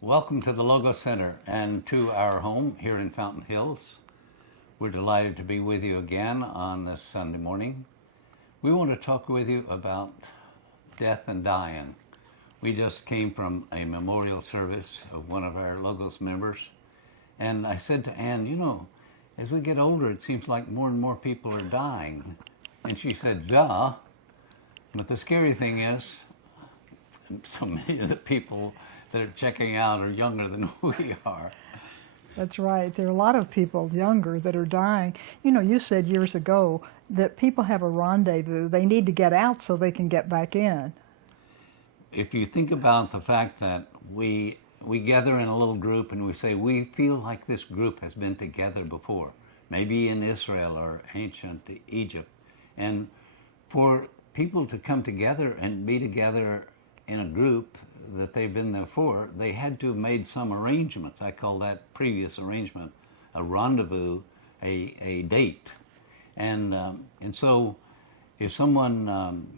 Welcome to the Logo Center and to our home here in Fountain Hills. We're delighted to be with you again on this Sunday morning. We want to talk with you about death and dying. We just came from a memorial service of one of our Logos members, and I said to Anne, as we get older, it seems like more and more people are dying. And she said, duh. But the scary thing is, so many of the people that are checking out are younger than we are. That's right. There are a lot of people younger that are dying. You said years ago that people have a rendezvous. They need to get out so they can get back in. If you think about the fact that we gather in a little group and we say, we feel like this group has been together before, maybe in Israel or ancient Egypt. And for people to come together and be together in a group that they've been there for, they had to have made some arrangements. I call that previous arrangement a rendezvous, a date. And so if someone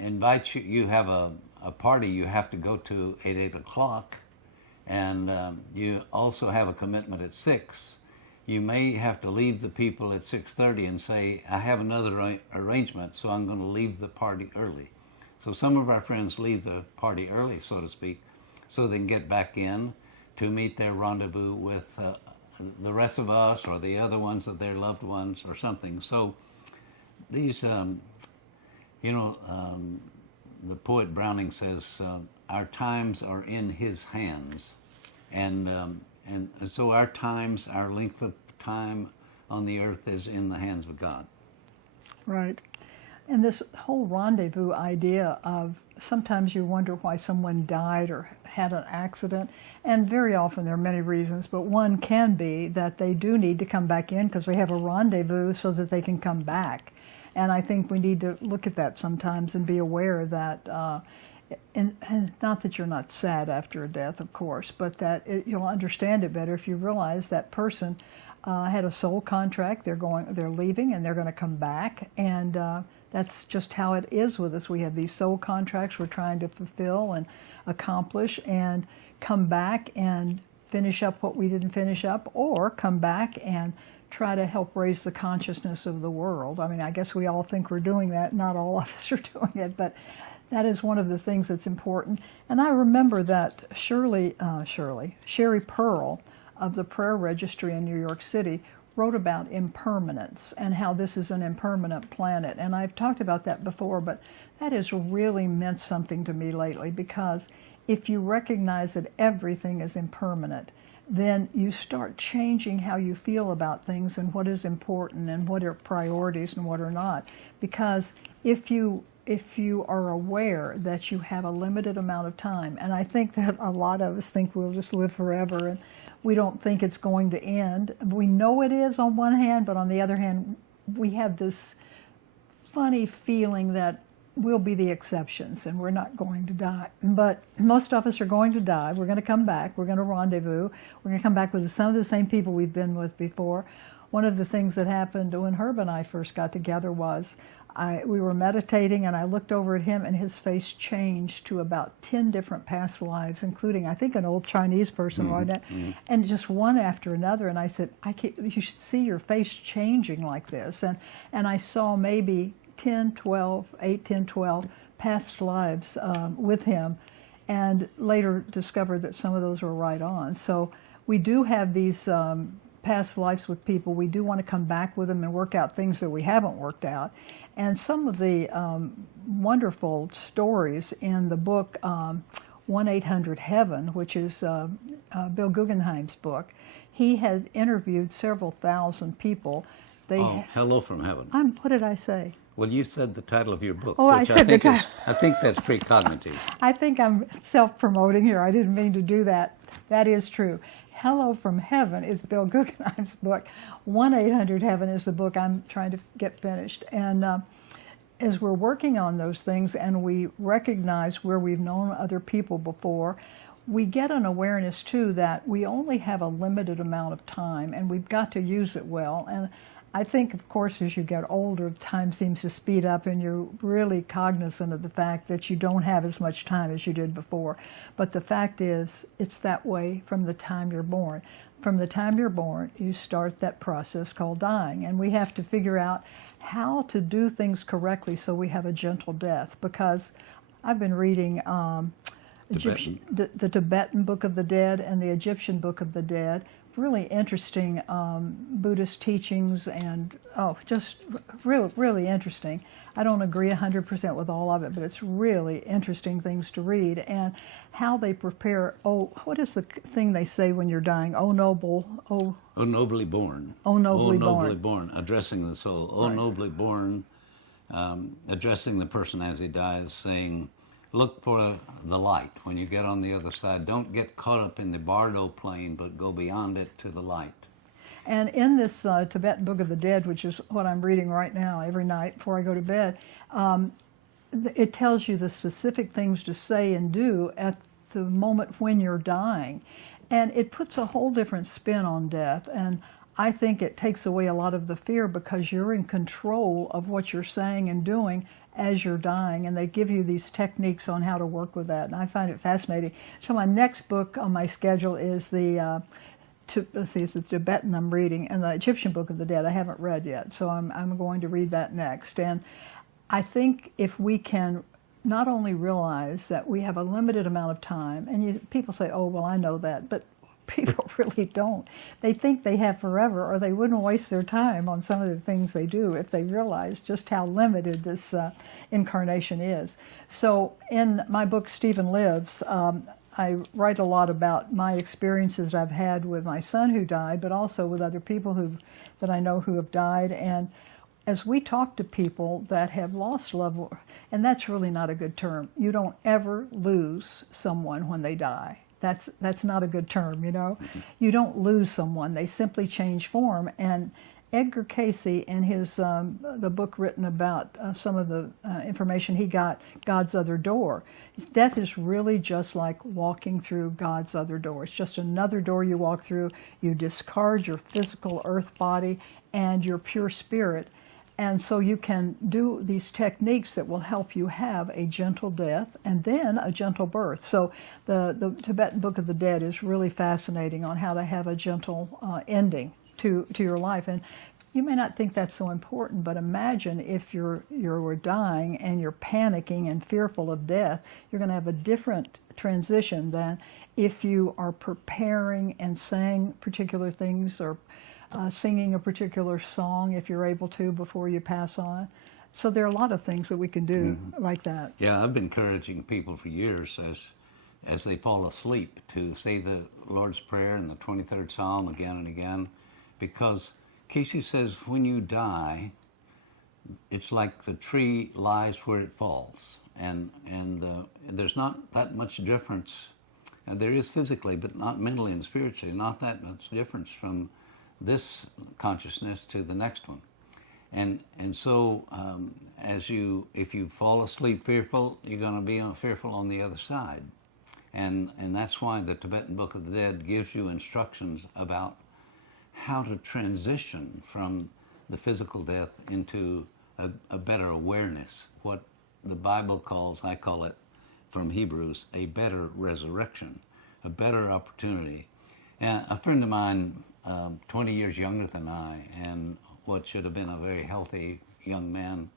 invites you, you have a party you have to go to at 8 o'clock, and you also have a commitment at 6, you may have to leave the people at 6:30 and say, I have another arrangement, so I'm going to leave the party early. So some of our friends leave the party early, so to speak, so they can get back in to meet their rendezvous with the rest of us or the other ones of their loved ones or something. So these, the poet Browning says, our times are in his hands. And so our times, our length of time on the earth is in the hands of God. Right. And this whole rendezvous idea of sometimes you wonder why someone died or had an accident, and very often there are many reasons, but one can be that they do need to come back in because they have a rendezvous so that they can come back. And I think we need to look at that sometimes and be aware that, and not that you're not sad after a death, of course, but that you'll understand it better if you realize that person had a soul contract. They're leaving, and they're going to come back, and that's just how it is with us. We have these soul contracts we're trying to fulfill and accomplish, and come back and finish up what we didn't finish up, or come back and try to help raise the consciousness of the world. I mean, I guess we all think we're doing that. Not all of us are doing it, but that is one of the things that's important. And I remember that Sherry Pearl of the Prayer Registry in New York City wrote about impermanence and how this is an impermanent planet. And I've talked about that before, but that has really meant something to me lately, because if you recognize that everything is impermanent, then you start changing how you feel about things and what is important and what are priorities and what are not. Because if you are aware that you have a limited amount of time, and I think that a lot of us think we'll just live forever, and we don't think it's going to end. We know it is on one hand, but on the other hand, we have this funny feeling that we'll be the exceptions and we're not going to die. But most of us are going to die. We're going to come back. We're going to rendezvous. We're going to come back with some of the same people we've been with before. One of the things that happened when Herb and I first got together was we were meditating, and I looked over at him, and his face changed to about 10 different past lives, including, I think, an old Chinese person, and just one after another. And I said, you should see your face changing like this. And I saw maybe 10, 12 past lives with him, and later discovered that some of those were right on. So we do have these past lives with people. We do want to come back with them and work out things that we haven't worked out. And some of the wonderful stories in the book 1-800-HEAVEN, which is Bill Guggenheim's book, he had interviewed several thousand people. Hello from Heaven. What did I say? Well, you said the title of your book, which I said the title. I think that's precognitive. I think I'm self-promoting here. I didn't mean to do that. That is true. Hello from Heaven is Bill Guggenheim's book. 1-800-HEAVEN is the book I'm trying to get finished. And as we're working on those things and we recognize where we've known other people before, we get an awareness too that we only have a limited amount of time and we've got to use it well. I think, of course, as you get older, time seems to speed up and you're really cognizant of the fact that you don't have as much time as you did before. But the fact is, it's that way from the time you're born. From the time you're born, you start that process called dying. And we have to figure out how to do things correctly so we have a gentle death. Because I've been reading the Tibetan Book of the Dead and the Egyptian Book of the Dead. Really interesting Buddhist teachings, and just really interesting. I don't agree 100% with all of it, but it's really interesting things to read, and how they prepare. Oh, what is the thing they say when you're dying? Oh, noble, oh. Oh, nobly born. Oh, nobly born. Oh, nobly born. Addressing the soul. Oh, Right. nobly born. Addressing the person as he dies, saying, look for the light when you get on the other side. Don't get caught up in the Bardo plane, but go beyond it to the light. And in this Tibetan Book of the Dead, which is what I'm reading right now every night before I go to bed, it tells you the specific things to say and do at the moment when you're dying. And it puts a whole different spin on death. And I think it takes away a lot of the fear because you're in control of what you're saying and doing as you're dying, and they give you these techniques on how to work with that, and I find it fascinating. So my next book on my schedule is it's the Tibetan I'm reading, and the Egyptian Book of the Dead I haven't read yet, so I'm going to read that next. And I think if we can not only realize that we have a limited amount of time, and people say, oh, well, I know that, but people really don't. They think they have forever, or they wouldn't waste their time on some of the things they do if they realize just how limited this incarnation is. So in my book, Stephen Lives, I write a lot about my experiences I've had with my son who died, but also with other people that I know who have died. And as we talk to people that have lost loved ones, and that's really not a good term. You don't ever lose someone when they die. That's not a good term, you know. You don't lose someone. They simply change form. And Edgar Casey, in his the book written about some of the information he got, God's Other Door, death is really just like walking through God's other door. It's just another door you walk through. You discard your physical earth body and your pure spirit. And so you can do these techniques that will help you have a gentle death and then a gentle birth. So the Tibetan Book of the Dead is really fascinating on how to have a gentle ending to your life. And you may not think that's so important, but imagine if you're dying and you're panicking and fearful of death, you're going to have a different transition than if you are preparing and saying particular things, or singing a particular song if you're able to before you pass on. So there are a lot of things that we can do like that. Yeah, I've been encouraging people for years as they fall asleep to say the Lord's Prayer and the 23rd Psalm again and again, because Casey says when you die, it's like the tree lies where it falls, and there's not that much difference. There is physically, but not mentally and spiritually, not that much difference from this consciousness to the next one. And so if you fall asleep fearful, you're going to be fearful on the other side. And that's why the Tibetan Book of the Dead gives you instructions about how to transition from the physical death into a better awareness, what the Bible calls, I call it from Hebrews, a better resurrection, a better opportunity. And a friend of mine, 20 years younger than I, and what should have been a very healthy young man,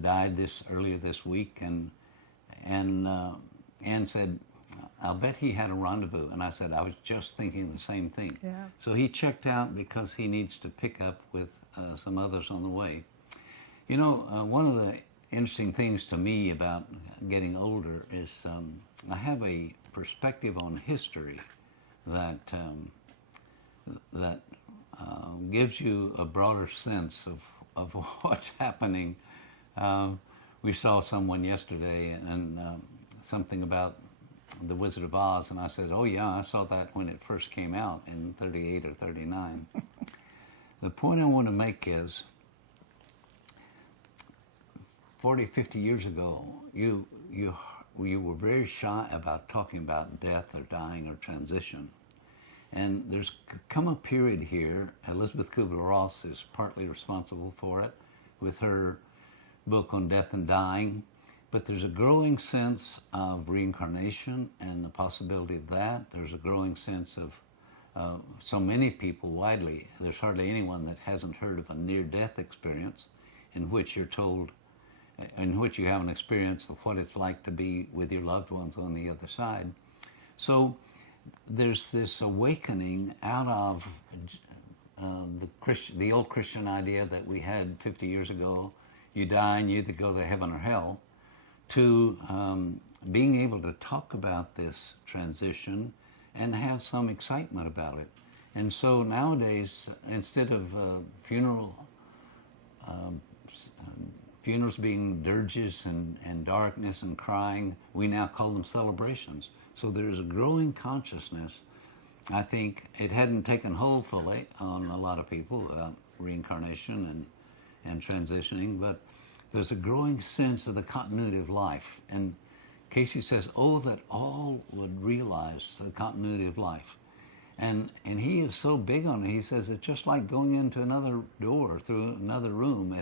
died earlier this week, and Anne said, I'll bet he had a rendezvous. And I said, I was just thinking the same thing. Yeah. So he checked out because he needs to pick up with some others on the way. You know, one of the interesting things to me about getting older is I have a perspective on history that gives you a broader sense of what's happening. We saw someone yesterday and something about the Wizard of Oz, and I said, oh yeah, I saw that when it first came out in 38 or 39. The point I want to make is 40, 50 years ago, you were very shy about talking about death or dying or transition. And there's come a period here, Elizabeth Kubler-Ross is partly responsible for it with her book on death and dying, but there's a growing sense of reincarnation and the possibility of that. There's a growing sense of so many people widely, there's hardly anyone that hasn't heard of a near-death experience in which you're told, in which you have an experience of what it's like to be with your loved ones on the other side. So there's this awakening out of the old Christian idea that we had 50 years ago, you die and you either go to heaven or hell, to being able to talk about this transition and have some excitement about it. And so nowadays, instead of funerals being dirges and darkness and crying, we now call them celebrations. So there's a growing consciousness. I think it hadn't taken hold fully on a lot of people, reincarnation and transitioning, but there's a growing sense of the continuity of life. And Casey says, oh, that all would realize the continuity of life. And he is so big on it. He says it's just like going into another door through another room.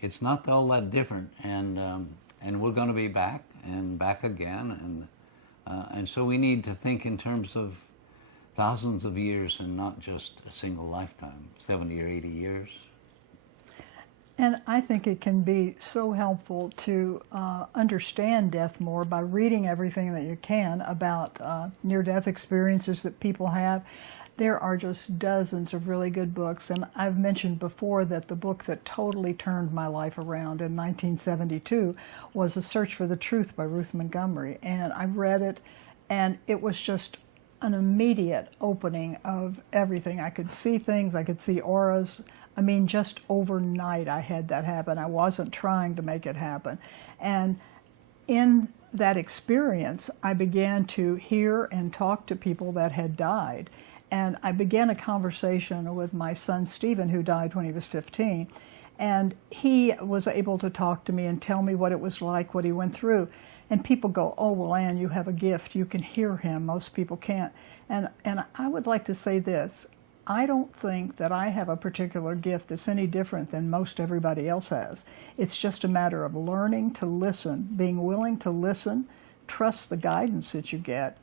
It's not all that different, and we're going to be back and back again, and so we need to think in terms of thousands of years and not just a single lifetime, 70 or 80 years. And I think it can be so helpful to understand death more by reading everything that you can about near-death experiences that people have. There are just dozens of really good books, and I've mentioned before that the book that totally turned my life around in 1972 was A Search for the Truth by Ruth Montgomery, and I read it, and it was just an immediate opening of everything. I could see things, I could see auras. I mean, just overnight I had that happen. I wasn't trying to make it happen. And in that experience, I began to hear and talk to people that had died. And I began a conversation with my son, Stephen, who died when he was 15. And he was able to talk to me and tell me what it was like, what he went through. And people go, oh, well, Anne, you have a gift. You can hear him. Most people can't. And I would like to say this. I don't think that I have a particular gift that's any different than most everybody else has. It's just a matter of learning to listen, being willing to listen, trust the guidance that you get,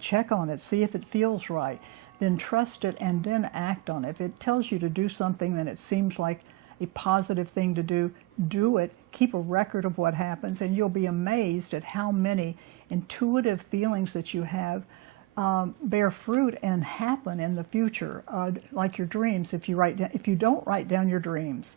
check on it, see if it feels right, then trust it and then act on it. If it tells you to do something that it seems like a positive thing to do it, keep a record of what happens, and you'll be amazed at how many intuitive feelings that you have bear fruit and happen in the future, like your dreams. If you don't write down your dreams,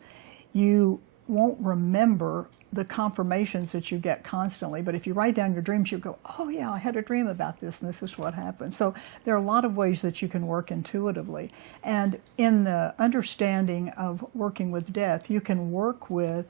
you won't remember the confirmations that you get constantly. But if you write down your dreams, you go, oh yeah, I had a dream about this, and this is what happened. So there are a lot of ways that you can work intuitively. And in the understanding of working with death, you can work with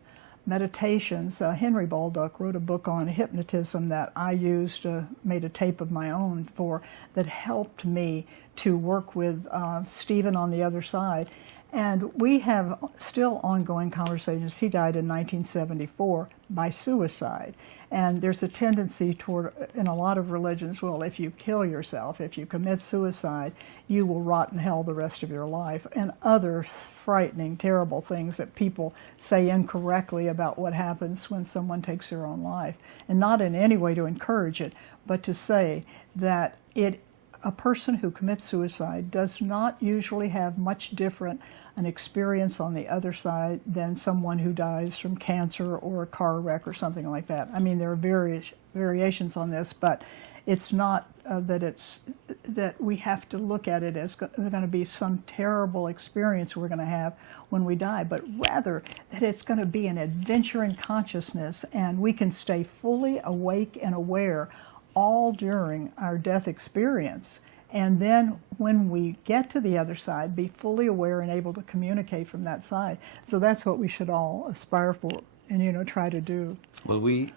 meditations. Henry Baldock wrote a book on hypnotism that I used, made a tape of my own for, that helped me to work with Stephen on the other side. And we have still ongoing conversations. He died in 1974 by suicide. And there's a tendency toward, in a lot of religions, well, if you kill yourself, if you commit suicide, you will rot in hell the rest of your life. And other frightening, terrible things that people say incorrectly about what happens when someone takes their own life. And not in any way to encourage it, but to say that a person who commits suicide does not usually have much different an experience on the other side than someone who dies from cancer or a car wreck or something like that. I mean, there are variations on this, but it's not that we have to look at it as going to be some terrible experience we're going to have when we die, but rather that it's going to be an adventure in consciousness, and we can stay fully awake and aware all during our death experience. And then when we get to the other side, be fully aware and able to communicate from that side. So that's what we should all aspire for and, try to do. Well, we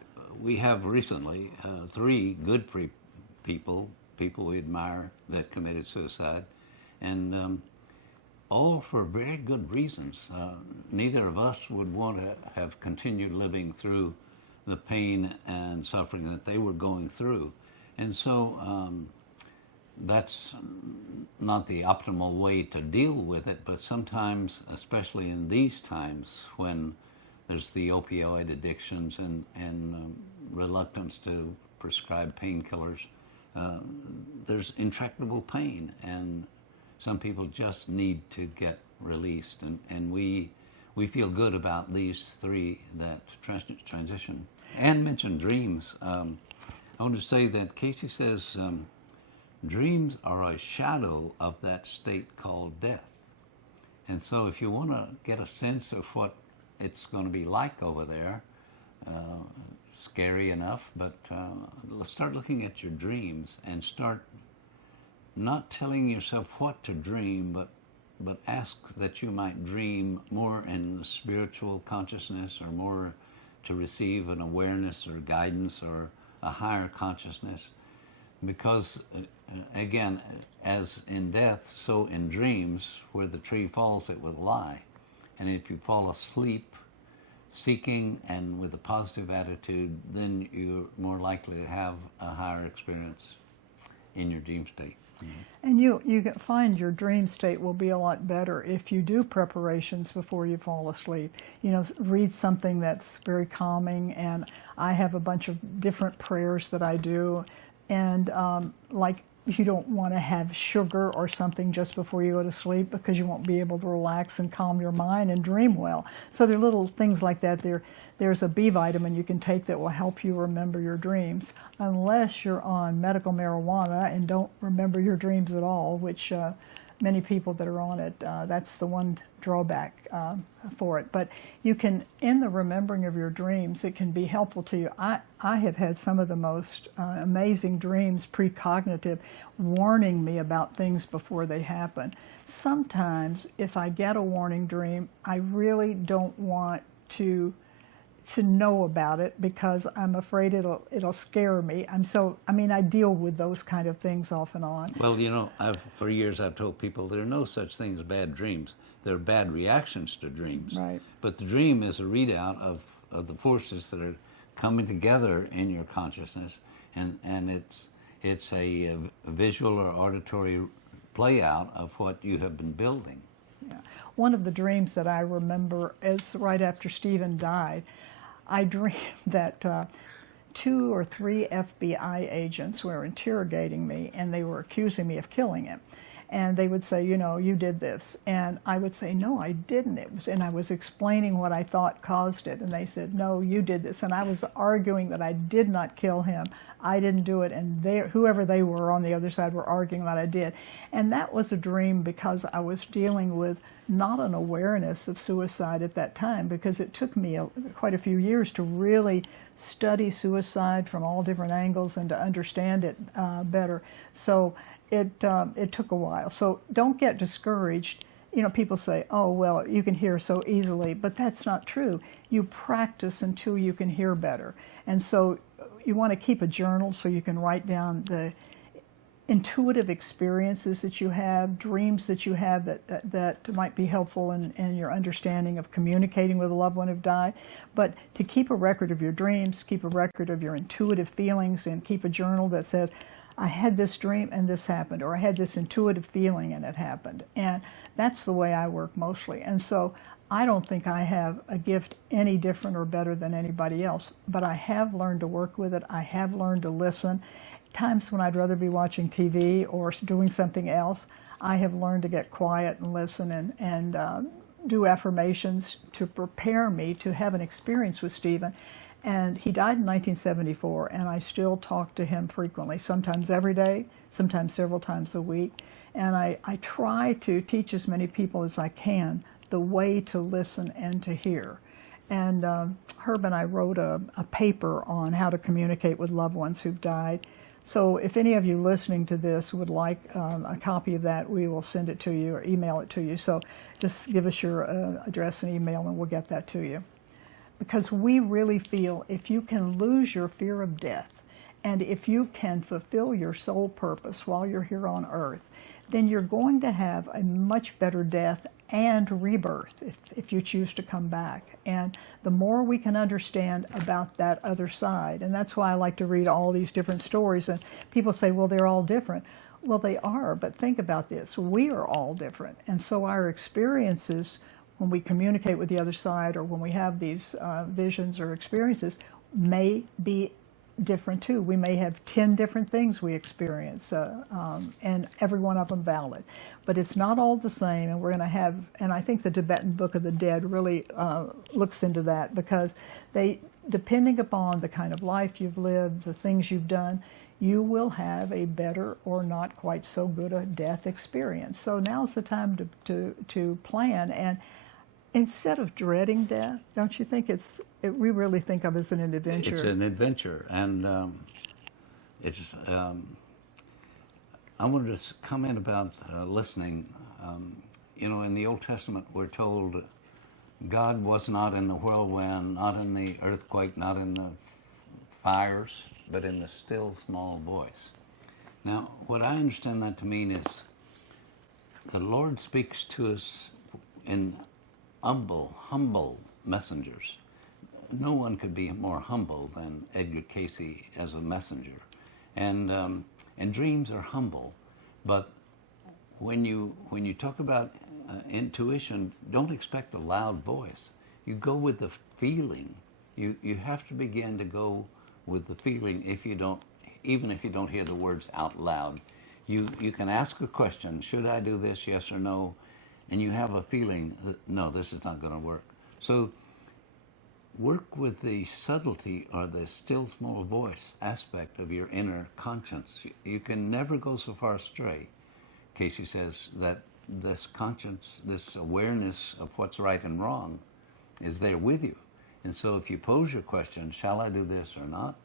have recently 3 good people we admire that committed suicide, and all for very good reasons. Neither of us would want to have continued living through the pain and suffering that they were going through. And so that's not the optimal way to deal with it, but sometimes, especially in these times when there's the opioid addictions and reluctance to prescribe painkillers, there's intractable pain, and some people just need to get released, and we feel good about these three that transition. Anne mentioned dreams. I want to say that Casey says dreams are a shadow of that state called death. And so if you want to get a sense of what it's going to be like over there, scary enough, but let's start looking at your dreams and start not telling yourself what to dream, but ask that you might dream more in the spiritual consciousness, or more to receive an awareness or guidance or a higher consciousness. Because again, as in death, so in dreams, where the tree falls, it will lie. And if you fall asleep seeking and with a positive attitude, then you're more likely to have a higher experience in your dream state. And you find your dream state will be a lot better if you do preparations before you fall asleep. You know, read something that's very calming, and I have a bunch of different prayers that I do. And like, you don't want to have sugar or something just before you go to sleep, because you won't be able to relax and calm your mind and dream well. So there are little things like that. There's a B vitamin you can take that will help you remember your dreams, unless you're on medical marijuana and don't remember your dreams at all, which many people that are on it, that's the one drawback for it. But you can, in the remembering of your dreams, it can be helpful to you. I have had some of the most amazing dreams, precognitive, warning me about things before they happen. Sometimes if I get a warning dream, I really don't want to know about it, because I'm afraid it'll scare me. I deal with those kind of things off and on. Well, you know, for years I've told people there are no such things as bad dreams. There are bad reactions to dreams. Right. But the dream is a readout of the forces that are coming together in your consciousness, and it's a visual or auditory play out of what you have been building. Yeah. One of the dreams that I remember is right after Stephen died. I dreamed that 2 or 3 FBI agents were interrogating me, and they were accusing me of killing him. And they would say, you know, you did this. And I would say, no, I didn't. And I was explaining what I thought caused it. And they said, no, you did this. And I was arguing that I did not kill him. I didn't do it. And whoever they were on the other side were arguing that I did. And that was a dream, because I was dealing with not an awareness of suicide at that time, because it took me quite a few years to really study suicide from all different angles and to understand it better. So it took a while. So don't get discouraged. You know, people say, oh, well, you can hear so easily, but that's not true. You practice until you can hear better. And so you want to keep a journal so you can write down the intuitive experiences that you have, dreams that you have that might be helpful in your understanding of communicating with a loved one who died. But to keep a record of your dreams, keep a record of your intuitive feelings, and keep a journal that says, I had this dream and this happened, or I had this intuitive feeling and it happened. And that's the way I work mostly. And so I don't think I have a gift any different or better than anybody else, but I have learned to work with it. I have learned to listen. Times when I'd rather be watching TV or doing something else, I have learned to get quiet and listen and do affirmations to prepare me to have an experience with Stephen. And he died in 1974, and I still talk to him frequently, sometimes every day, sometimes several times a week. And I try to teach as many people as I can the way to listen and to hear. And Herb and I wrote a paper on how to communicate with loved ones who've died. So if any of you listening to this would like a copy of that, we will send it to you or email it to you. So just give us your address and email, and we'll get that to you. Because we really feel if you can lose your fear of death, and if you can fulfill your soul purpose while you're here on earth, then you're going to have a much better death and rebirth if you choose to come back. And the more we can understand about that other side, and that's why I like to read all these different stories, and people say, well, they're all different. Well, they are, but think about this. We are all different. And so our experiences, when we communicate with the other side or when we have these visions or experiences, may be different too. We may have 10 different things we experience, and every one of them valid. But it's not all the same, and we're going to have, and I think the Tibetan Book of the Dead really looks into that, because they, depending upon the kind of life you've lived, the things you've done, you will have a better or not quite so good a death experience. So now's the time to plan, and instead of dreading death, don't you think we really think of it as an adventure? It's an adventure, and I wanted to comment about listening. In the Old Testament, we're told God was not in the whirlwind, not in the earthquake, not in the fires, but in the still small voice. Now, what I understand that to mean is the Lord speaks to us in humble messengers. No one could be more humble than Edgar Casey as a messenger. And dreams are humble, but when you talk about intuition, don't expect a loud voice. You go with the feeling. You have to begin to go with the feeling. Even if you don't hear the words out loud, you can ask a question: should I do this? Yes or no? And you have a feeling that no, this is not going to work. So work with the subtlety or the still small voice aspect of your inner conscience. You can never go so far astray. Casey says that this conscience, this awareness of what's right and wrong, is there with you. And so if you pose your question, shall I do this or not,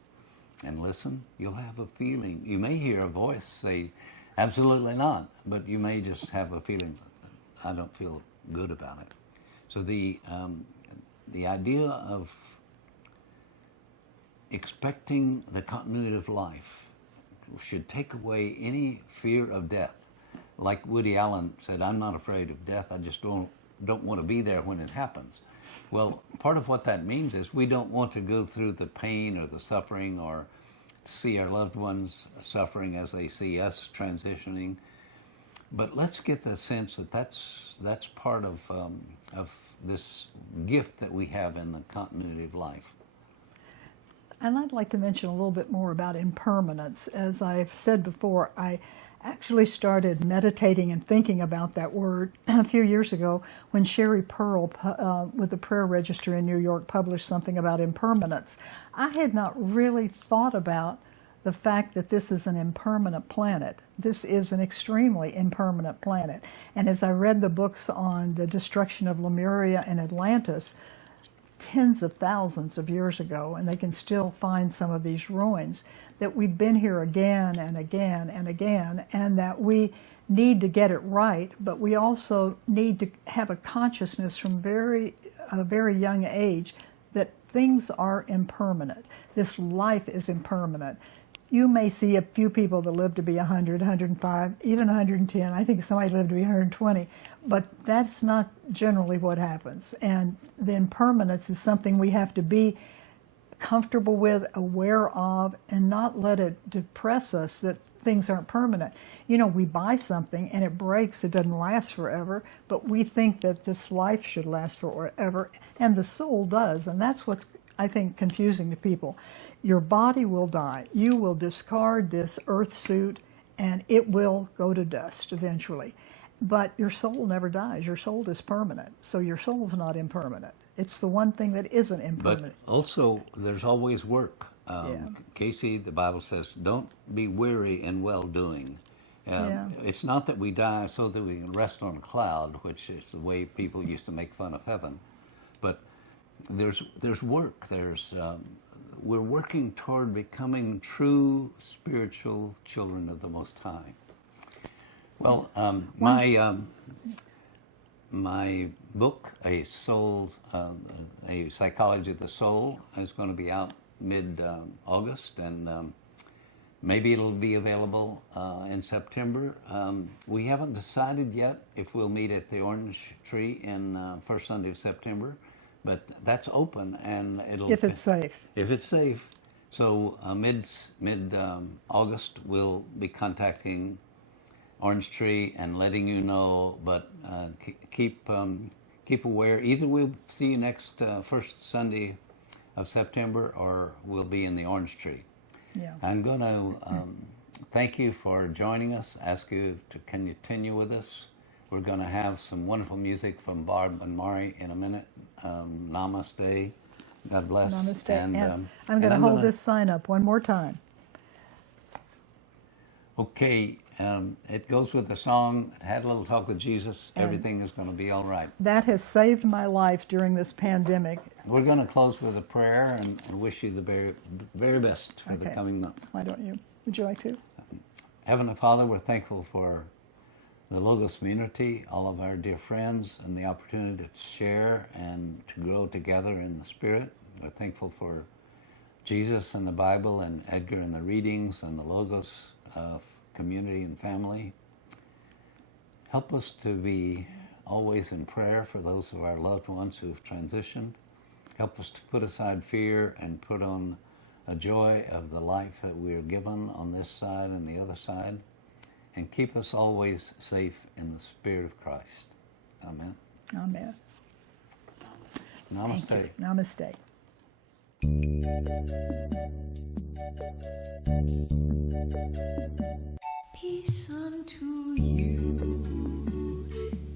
and listen, you'll have a feeling. You may hear a voice say, absolutely not, but you may just have a feeling, I don't feel good about it. So the idea of expecting the continuity of life should take away any fear of death. Like Woody Allen said, I'm not afraid of death, I just don't want to be there when it happens. Well, part of what that means is we don't want to go through the pain or the suffering or see our loved ones suffering as they see us transitioning. But let's get the sense that that's part of this gift that we have in the continuity of life. And I'd like to mention a little bit more about impermanence. As I've said before, I actually started meditating and thinking about that word a few years ago when Sherry Pearl with the Prayer Register in New York published something about impermanence. I had not really thought about the fact that this is an impermanent planet. This is an extremely impermanent planet. And as I read the books on the destruction of Lemuria and Atlantis, tens of thousands of years ago, and they can still find some of these ruins, that we've been here again and again and again, and that we need to get it right, but we also need to have a consciousness from a very young age that things are impermanent. This life is impermanent. You may see a few people that live to be 100, 105, even 110. I think somebody lived to be 120. But that's not generally what happens. And the impermanence is something we have to be comfortable with, aware of, and not let it depress us that things aren't permanent. You know, we buy something and it breaks, it doesn't last forever, but we think that this life should last forever, and the soul does. And that's what's, I think, confusing to people. Your body will die. You will discard this earth suit and it will go to dust eventually. But your soul never dies. Your soul is permanent. So your soul's not impermanent. It's the one thing that isn't impermanent. But also, there's always work. Casey, the Bible says, don't be weary in well-doing. It's not that we die so that we can rest on a cloud, which is the way people used to make fun of heaven. But there's work. We're working toward becoming true spiritual children of the Most High. Well, my book, A Psychology of the Soul, is going to be out mid-August, and maybe it'll be available in September. We haven't decided yet if we'll meet at the Orange Tree in first Sunday of September, but that's open, and it'll... If it's safe. If it's safe. So mid-August, we'll be contacting orange tree and letting you know. But keep aware. Either we'll see you next first Sunday of September, or we'll be in the orange tree. Yeah. I'm going to thank you for joining us. Ask you to continue with us. We're going to have some wonderful music from Barb and Mari in a minute. Namaste. God bless. Namaste. And I'm going to hold this sign up one more time. Okay. It goes with the song, Had a Little Talk with Jesus. And everything is going to be all right. That has saved my life during this pandemic. We're going to close with a prayer and wish you the very, very best for the coming month. Why don't you? Would you like to? Heavenly Father, we're thankful for the Logos community, all of our dear friends, and the opportunity to share and to grow together in the Spirit. We're thankful for Jesus and the Bible and Edgar and the readings and the Logos community and family. Help us to be always in prayer for those of our loved ones who've transitioned. Help us to put aside fear and put on a joy of the life that we are given on this side and the other side. And keep us always safe in the Spirit of Christ. Amen. Amen. Namaste. Namaste. Peace unto you,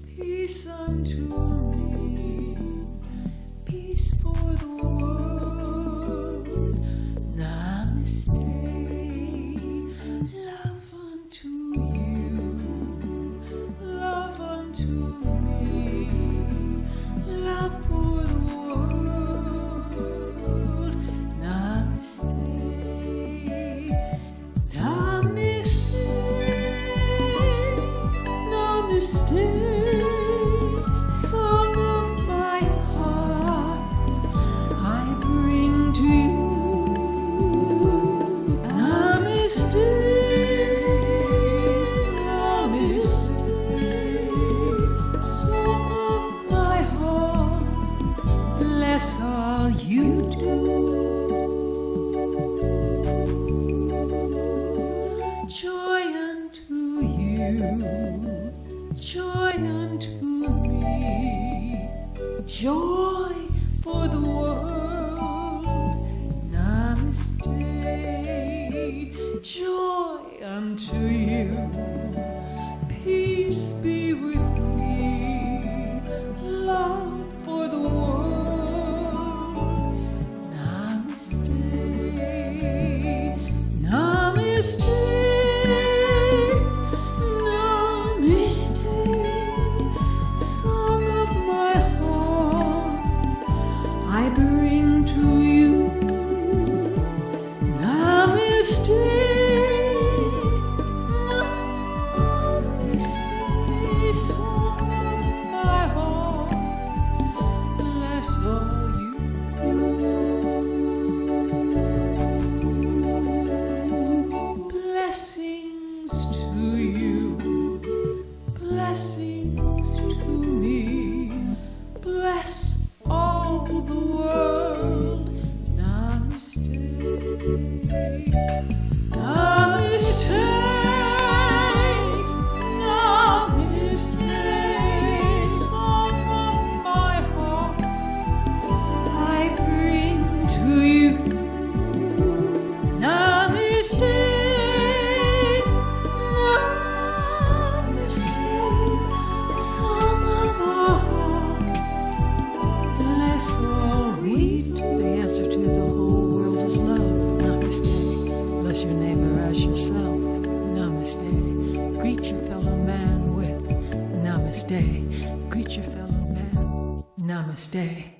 peace unto me, peace for the world. Namaste. Love unto you, love unto me, love for the world. Namaste. Song of my heart, I bring to you. Namaste, namaste. Song of my heart, bless all you do. Joy unto you, joy unto me, joy for the world. Namaste. Joy unto you, peace be with me, love for the world. Namaste. Namaste. I bring to you. Namaste, namaste, song of my heart, bless all you do. Blessings to you, blessings to me, bless all the world. Namaste. Namaste. Namaste. Song of my heart, I bring to you. Namaste. Namaste. Song of our heart, bless all we do. The answer to the whole world is love. Namaste. Bless your neighbor as yourself. Namaste. Greet your fellow man with Namaste. Greet your fellow man. Namaste.